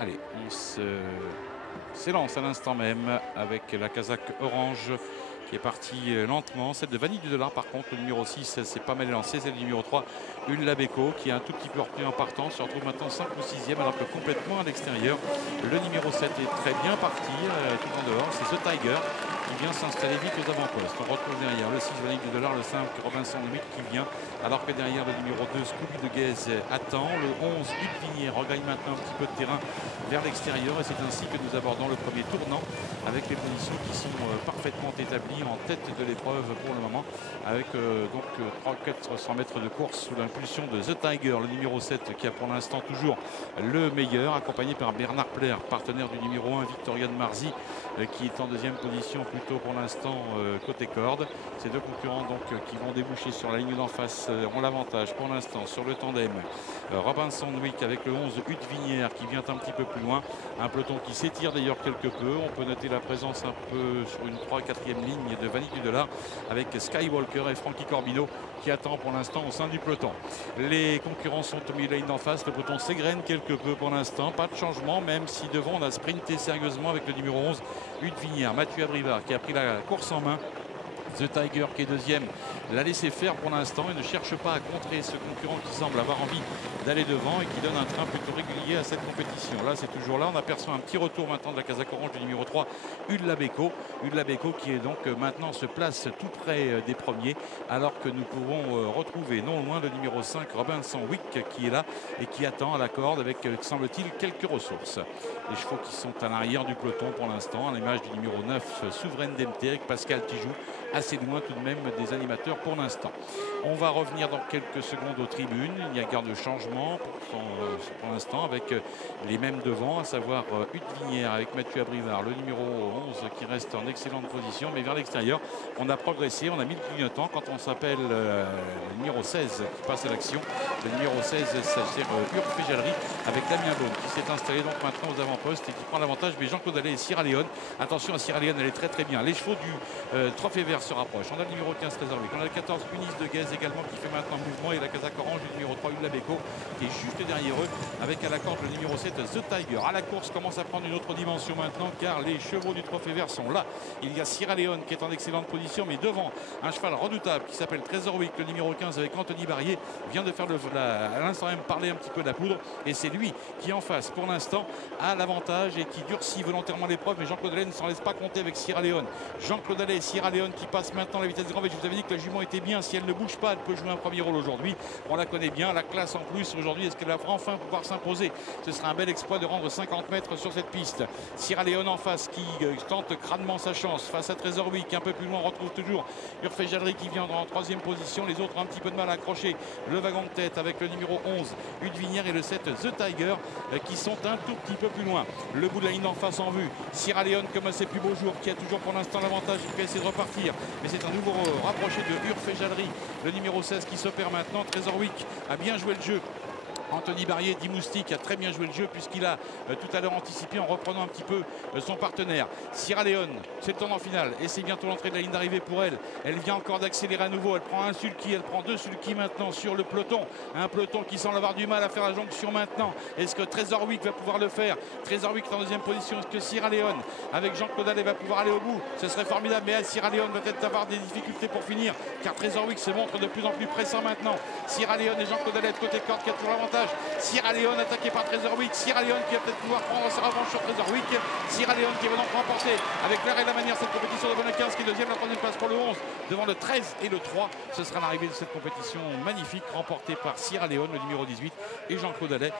Allez, s'élance à l'instant même avec la casaque orange qui est partie lentement. Celle de Vanille du Dollar, par contre, le numéro 6, c'est pas mal lancé. Celle du numéro 3, une Labeco, qui est un tout petit peu repris en partant, se retrouve maintenant 5 ou 6e, alors que complètement à l'extérieur. Le numéro 7 est très bien parti, tout en dehors. C'est The Tiger qui vient s'installer vite aux avant-postes. On retrouve derrière le 6 Vanille du Dollar, le 5 Robinson Louis qui vient, alors que derrière le numéro 2 Scooby de Gaze attend. Le 11 Hugues Vignier regagne maintenant un petit peu de terrain vers l'extérieur, et c'est ainsi que nous abordons le premier tournant avec les positions qui sont parfaitement établies en tête de l'épreuve pour le moment, avec donc 300-400 mètres de course sous l'impulsion de The Tiger, le numéro 7 qui a pour l'instant toujours le meilleur, accompagné par Bernard Plaire, partenaire du numéro 1 Victorian Marzi, qui est en deuxième position plutôt pour l'instant côté corde. Ces deux concurrents donc qui vont déboucher sur la ligne d'en face ont l'avantage pour l'instant sur le tandem Robinson Wick avec le 11 Hutte Vignière qui vient un petit peu plus loin, un peloton qui s'étire d'ailleurs quelque peu. On peut noter la présence un peu sur une 3-4e ligne de Vanille du Dollar avec Skywalker et Frankie Corbino qui attend pour l'instant au sein du peloton. Les concurrents sont au milieu de la ligne d'en face, le peloton s'égrène quelque peu pour l'instant, pas de changement, même si devant on a sprinté sérieusement avec le numéro 11 Hutte Vignière. Mathieu Abrivard qui a pris la course en main. The Tiger qui est deuxième l'a laissé faire pour l'instant et ne cherche pas à contrer ce concurrent qui semble avoir envie d'aller devant et qui donne un train plutôt régulier à cette compétition. Là, c'est toujours là. On aperçoit un petit retour maintenant de la casaque orange du numéro 3, Hugues Labeco. Hugues Labeco qui est donc maintenant se place tout près des premiers, alors que nous pouvons retrouver non loin le numéro 5, Robinson Wick, qui est là et qui attend à la corde avec, semble-t-il, quelques ressources. Les chevaux qui sont à l'arrière du peloton pour l'instant, à l'image du numéro 9, Souveraine DMT, avec Pascal Tijoux, assez loin tout de même des animateurs pour l'instant. On va revenir dans quelques secondes aux tribunes. Il n'y a guère de changement pour l'instant avec les mêmes devant, à savoir Hutte Vignière avec Mathieu Abrivard, le numéro 11 qui reste en excellente position, mais vers l'extérieur on a progressé, on a mis le clignotant quand on s'appelle le numéro 16 qui passe à l'action. Le numéro 16, c'est Urf Féjalerie avec Damien Beaune qui s'est installé donc maintenant aux avant-postes et qui prend l'avantage, mais Jean-Claude Allais et Sierra Leone. Attention à Sierra Leone, elle est très bien. Les chevaux du Trophée Vert se rapprochent. On a le numéro 15 Trésor Wick, on a le 14 Unis de Gaze également qui fait maintenant mouvement, et la casaque orange du numéro 3 Hugues Labeco qui est juste derrière eux avec à la corde le numéro 7 The Tiger. À la course commence à prendre une autre dimension maintenant car les chevaux du Trophée Vert sont là. Il y a Sierra Leone qui est en excellente position, mais devant un cheval redoutable qui s'appelle Trésor Wick, le numéro 15 avec Anthony Barrier, vient de faire à l'instant même parler un petit peu de la poudre, et c'est lui qui en face pour l'instant a l'avantage et qui durcit volontairement l'épreuve, mais Jean-Claude Allais ne s'en laisse pas compter avec Sierra Leone. Jean-Claude Allais et Sierra Leone qui passe maintenant la vitesse grand V. Je vous avais dit que la jument était bien. Si elle ne bouge pas, elle peut jouer un premier rôle aujourd'hui. On la connaît bien, la classe en plus aujourd'hui. Est-ce qu'elle va enfin pouvoir s'imposer? Ce sera un bel exploit de rendre 50 mètres sur cette piste. Sierra Leone en face qui tente crânement sa chance face à Trésor Wick. Un peu plus loin, on retrouve toujours Urf Féjalerie qui vient en troisième position. Les autres ont un petit peu de mal à accrocher le wagon de tête avec le numéro 11 Hutte Vignière et le 7 The Tiger qui sont un tout petit peu plus loin. Le bout de la ligne en face en vue. Sierra Leone comme à ses plus beaux jours qui a toujours pour l'instant l'avantage, il peut essayer de repartir, mais c'est un nouveau rapproché de Urf Féjalerie, le numéro 16 qui s'opère maintenant. Trésor Wick a bien joué le jeu. Anthony Barrier, dit Moustique, a très bien joué le jeu puisqu'il a tout à l'heure anticipé en reprenant un petit peu son partenaire. Sierra Leone, c'est le tournant final et c'est bientôt l'entrée de la ligne d'arrivée pour elle. Elle vient encore d'accélérer à nouveau. Elle prend un sulky, elle prend deux sulky maintenant sur le peloton. Un peloton qui semble avoir du mal à faire la jonction maintenant. Est-ce que Trésor Wick va pouvoir le faire? Trésor Wick est en deuxième position. Est-ce que Sierra Leone avec Jean-Claude Allais va pouvoir aller au bout? Ce serait formidable, mais Sierra Leone va peut-être avoir des difficultés pour finir car Trésor Wick se montre de plus en plus pressant maintenant. Sierra Leone et Jean-Claude Allais de côté corde qui a toujours l'avantage. Sierra Leone attaqué par Trésor Wick. Sierra Leone qui va peut-être pouvoir prendre sa revanche sur Trésor Wick. Sierra Leone qui va donc remporter avec l'air et la manière cette compétition devant le 15 qui est deuxième, la troisième place pour le 11 devant le 13 et le 3. Ce sera l'arrivée de cette compétition magnifique remportée par Sierra Leone, le numéro 18, et Jean-Claude Allais.